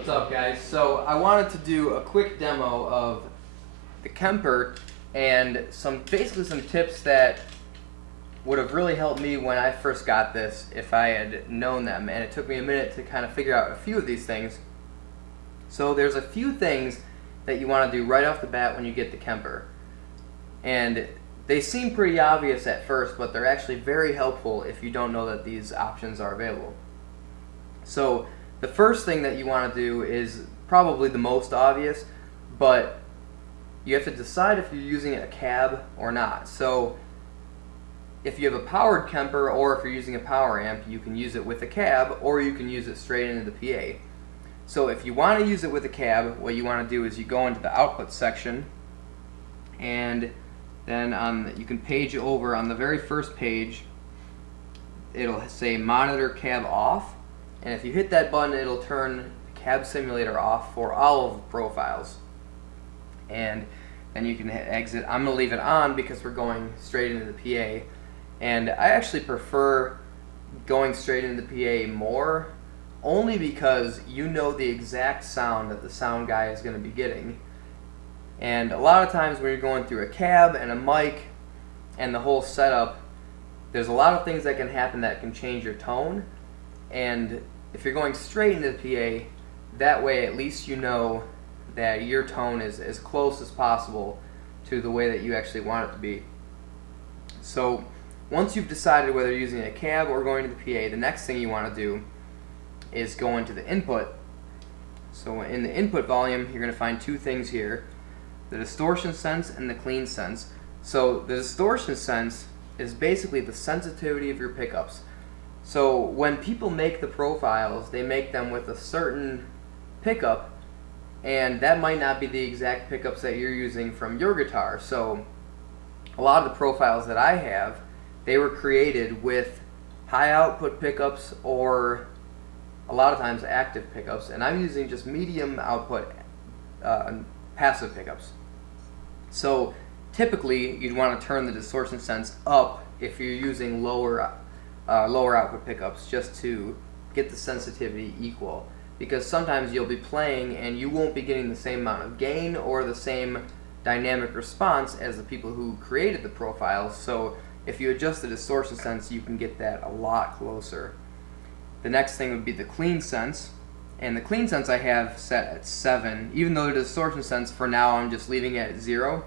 What's up, guys? So I wanted to do a quick demo of the Kemper and basically some tips that would have really helped me when I first got this if I had known them, and it took me a minute to kind of figure out a few of these things. So there's a few things that you want to do right off the bat when you get the Kemper, and they seem pretty obvious at first, but they're actually very helpful if you don't know that these options are available. So the first thing that you want to do is probably the most obvious, but you have to decide if you're using a cab or not. So if you have a powered Kemper or if you're using a power amp, you can use it with a cab or you can use it straight into the PA. So if you want to use it with a cab, what you want to do is you go into the output section, and then you can page over on the very first page. It'll say monitor cab off, and if you hit that button, it'll turn the cab simulator off for all of the profiles. And then you can hit exit. I'm going to leave it on because we're going straight into the PA, and I actually prefer going straight into the PA more, only because you know the exact sound that the sound guy is going to be getting. And a lot of times when you're going through a cab and a mic and the whole setup, there's a lot of things that can happen that can change your tone. And if you're going straight into the PA, that way at least you know that your tone is as close as possible to the way that you actually want it to be. So once you've decided whether you're using a cab or going to the PA, the next thing you want to do is go into the input. So in the input volume, you're going to find two things here: the distortion sense and the clean sense. So the distortion sense is basically the sensitivity of your pickups. So when people make the profiles, they make them with a certain pickup, and that might not be the exact pickups that you're using from your guitar. So a lot of the profiles that I have, they were created with high output pickups or a lot of times active pickups, and I'm using just medium output passive pickups. So typically you'd want to turn the distortion sense up if you're using lower output pickups, just to get the sensitivity equal, because sometimes you'll be playing and you won't be getting the same amount of gain or the same dynamic response as the people who created the profiles. So if you adjust the distortion sense, you can get that a lot closer. The next thing would be the clean sense, and the clean sense I have set at 7, even though the distortion sense for now I'm just leaving it at 0.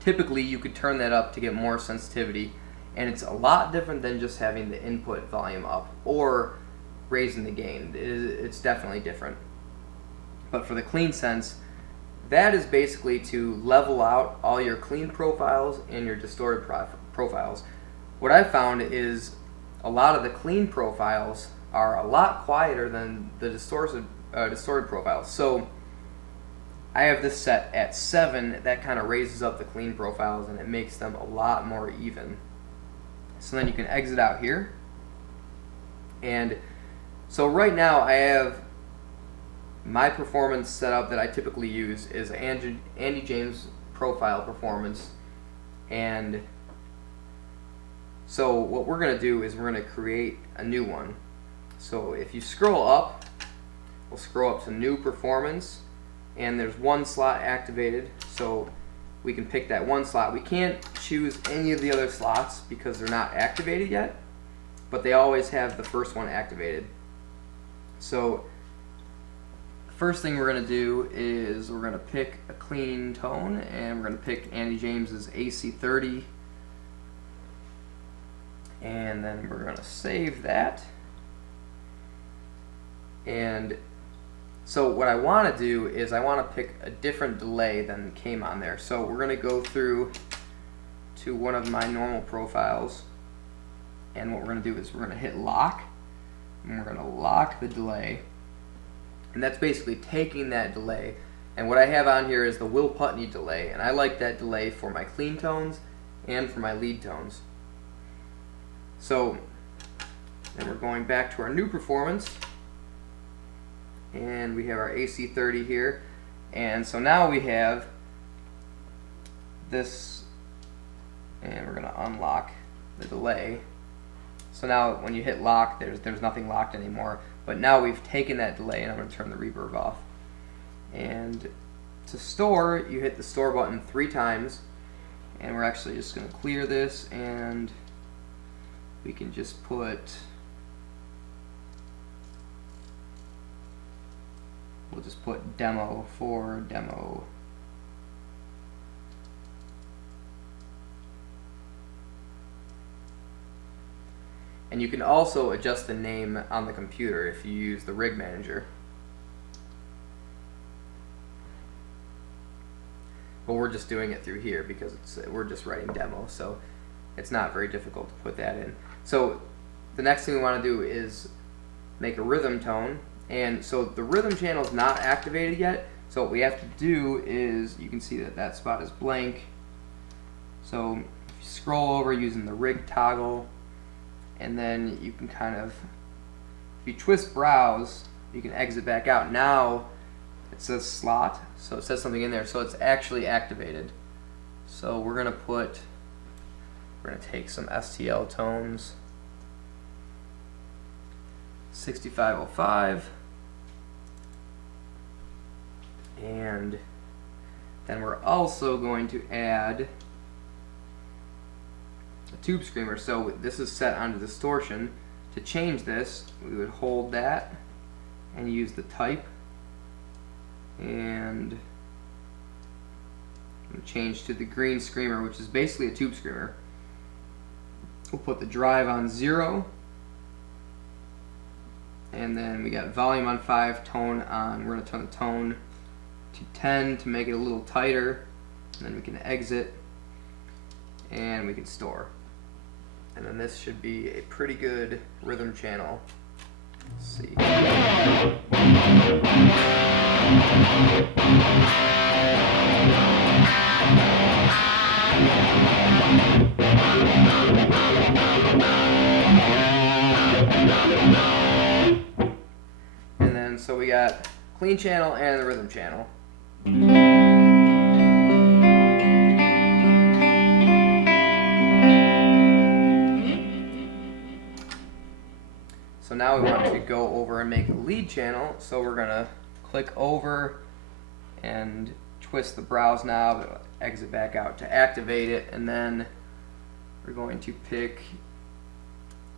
Typically you could turn that up to get more sensitivity, and it's a lot different than just having the input volume up or raising the gain. It's definitely different. But for the clean sense, that is basically to level out all your clean profiles and your distorted profiles. What I've found is a lot of the clean profiles are a lot quieter than the distorted profiles. So I have this set at 7. That kind of raises up the clean profiles and it makes them a lot more even. So then you can exit out here. And so right now I have my performance setup that I typically use is Andy James profile performance. And so what we're going to do is we're going to create a new one. So if you scroll up, we'll scroll up to new performance, and there's one slot activated, so we can pick that one slot. We can't choose any of the other slots because they're not activated yet, but they always have the first one activated. So the first thing we're going to do is we're going to pick a clean tone, and we're going to pick Andy James's AC30. And then we're going to save that. And so what I want to do is I want to pick a different delay than came on there. So we're going to go through to one of my normal profiles, and what we're going to do is we're going to hit lock, and we're going to lock the delay. And that's basically taking that delay. And what I have on here is the Will Putney delay, and I like that delay for my clean tones and for my lead tones. So then we're going back to our new performance, and we have our AC30 here, and so now we have this, and we're going to unlock the delay. So now when you hit lock, there's nothing locked anymore, but now we've taken that delay, and I'm going to turn the reverb off. And to store, you hit the store button 3 times, and we're actually just going to clear this, and we can just put, we'll just put demo for demo. And you can also adjust the name on the computer if you use the rig manager. But we're just doing it through here because we're just writing demo, so it's not very difficult to put that in. So the next thing we want to do is make a rhythm tone. And so the rhythm channel is not activated yet. So what we have to do is, you can see that that spot is blank. So if you scroll over using the rig toggle, and then you can kind of, if you twist browse, you can exit back out. Now it says slot, so it says something in there, so it's actually activated. So we're gonna take some STL tones, 6505, and then we're also going to add a tube screamer. So this is set onto distortion. To change this, we would hold that and use the type, and change to the green screamer, which is basically a tube screamer. We'll put the drive on 0, and then we got volume on 5, tone on, we're going to turn the tone to 10 to make it a little tighter, and then we can exit and we can store. And then this should be a pretty good rhythm channel. Let's see. And then so we got clean channel and the rhythm channel. So now we want to go over and make a lead channel. So we're gonna click over and twist the browse knob, exit back out to activate it, and then we're going to pick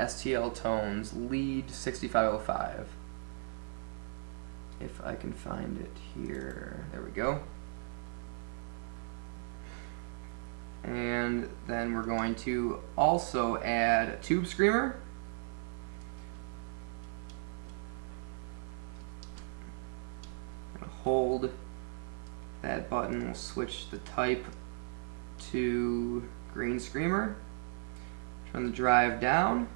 STL Tones lead 6505. If I can find it here, there we go. And then we're going to also add a tube screamer. Hold that button, we'll switch the type to green screamer, turn the drive down,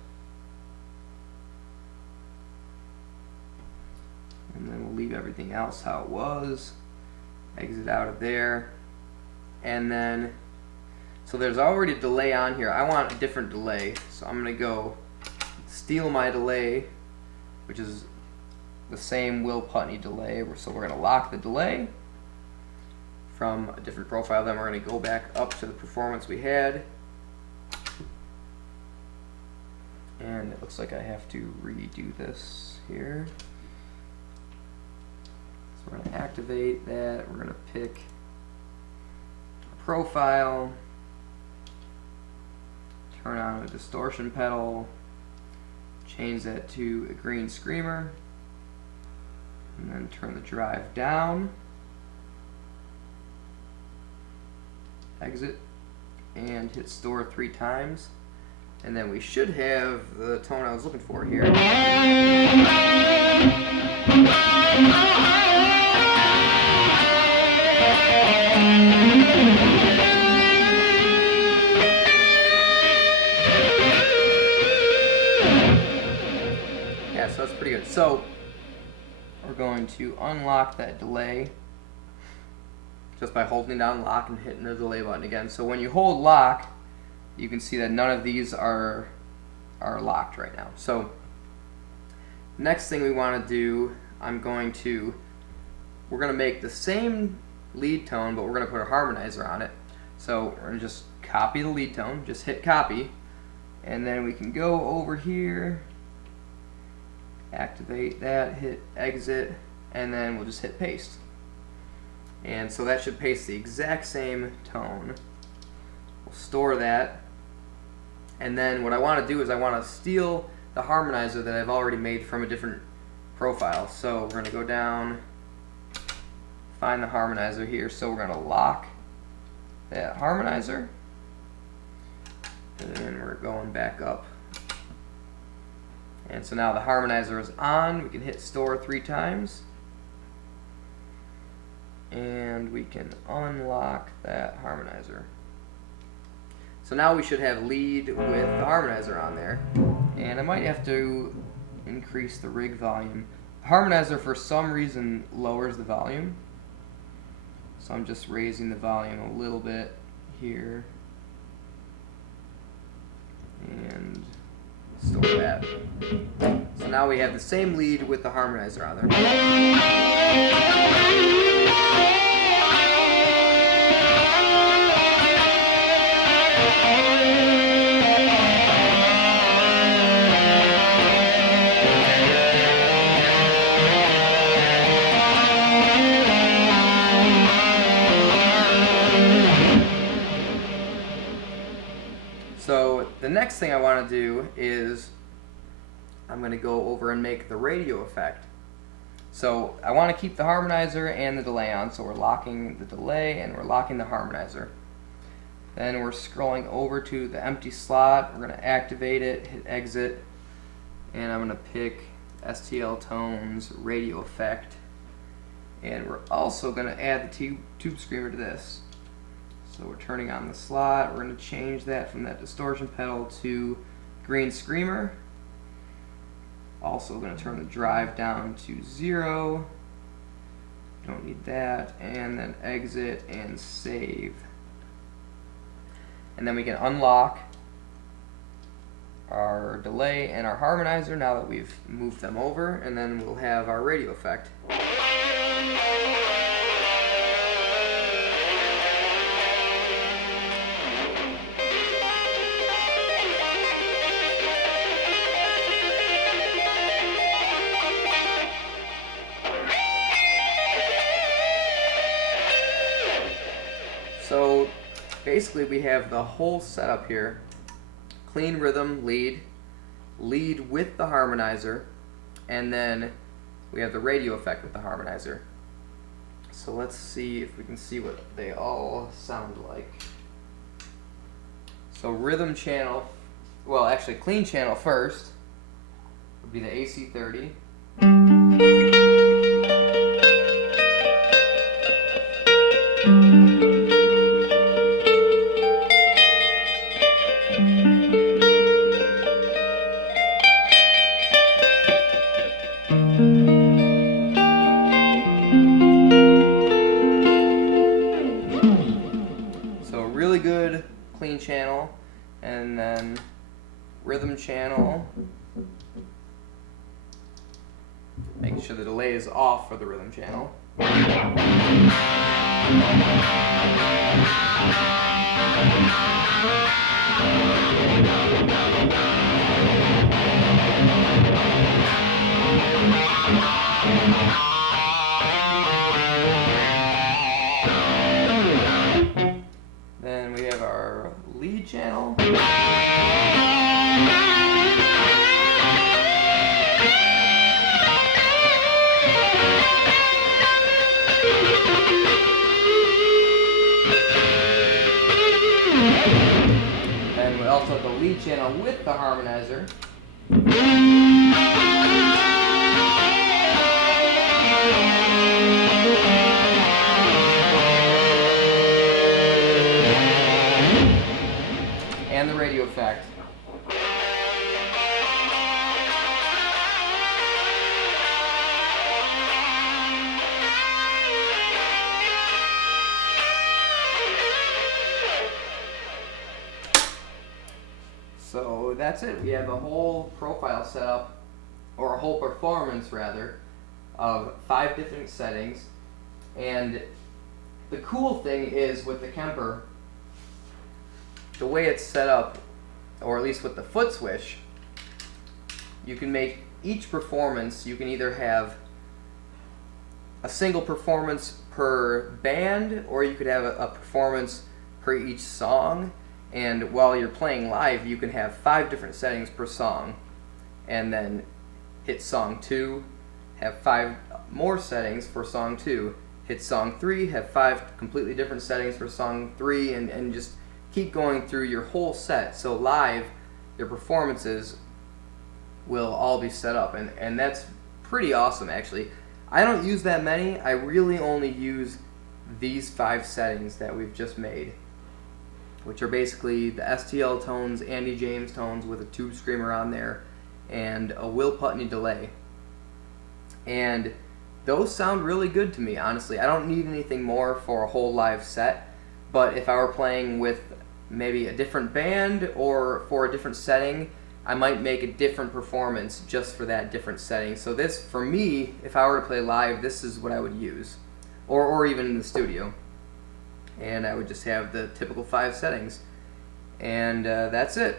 and then we'll leave everything else how it was, exit out of there, and then, so there's already a delay on here. I want a different delay, so I'm going to go steal my delay, which is the same Will Putney delay. So we're going to lock the delay from a different profile. Then we're going to go back up to the performance we had. And it looks like I have to redo this here. So we're going to activate that. We're going to pick a profile, turn on a distortion pedal, change that to a green screamer, and then turn the drive down, exit, and hit store 3 times, and then we should have the tone I was looking for here. Yeah, so that's pretty good. So we're going to unlock that delay just by holding down lock and hitting the delay button again. So when you hold lock, you can see that none of these are locked right now. So next thing we want to do, we're going to make the same lead tone, but we're going to put a harmonizer on it. So we're going to just copy the lead tone, just hit copy, and then we can go over here activate that, hit exit, and then we'll just hit paste. And so that should paste the exact same tone. We'll store that, and then what I want to do is I want to steal the harmonizer that I've already made from a different profile. So we're going to go down, find the harmonizer here, so we're going to lock that harmonizer, and then we're going back up. And so now the harmonizer is on. We can hit store 3 times, and we can unlock that harmonizer. So now we should have lead with the harmonizer on there, and I might have to increase the rig volume. The harmonizer for some reason lowers the volume, so I'm just raising the volume a little bit here, and store that. So now we have the same lead with the harmonizer on there. So the next thing I want to do is I'm going to go over and make the radio effect. So I want to keep the harmonizer and the delay on, so we're locking the delay and we're locking the harmonizer. Then we're scrolling over to the empty slot, we're going to activate it, hit exit, and I'm going to pick STL Tones Radio Effect. And we're also going to add the tube screamer to this. So we're turning on the slot, we're going to change that from that distortion pedal to green screamer. Also going to turn the drive down to 0. Don't need that. And then exit and save. And then we can unlock our delay and our harmonizer now that we've moved them over, and then we'll have our radio effect. So basically we have the whole setup here. Clean rhythm, lead with the harmonizer, and then we have the radio effect with the harmonizer. So let's see if we can see what they all sound like. So rhythm channel, well actually clean channel first would be the AC30. Really good clean channel, and then rhythm channel, making sure the delay is off for the rhythm channel. Then we have our lead channel. Then we also have the lead channel with the harmonizer. And the radio effect. So that's it. We have a whole profile set up, or a whole performance rather, of 5 different settings. And the cool thing is with the Kemper, the way it's set up, or at least with the foot switch, you can make each performance you can either have a single performance per band, or you could have a performance per each song. And while you're playing live, you can have 5 different settings per song, and then hit song 2, have 5 more settings for song 2, hit song 3, have 5 completely different settings for song 3, and just keep going through your whole set. So live, your performances will all be set up, and that's pretty awesome actually. I don't use that many. I really only use these 5 settings that we've just made, which are basically the STL tones, Andy James tones with a tube screamer on there, and a Will Putney delay. And those sound really good to me, honestly. I don't need anything more for a whole live set, but if I were playing with maybe a different band or for a different setting, I might make a different performance just for that different setting. So this, for me, if I were to play live, this is what I would use, or even in the studio. And I would just have the typical 5 settings, and that's it.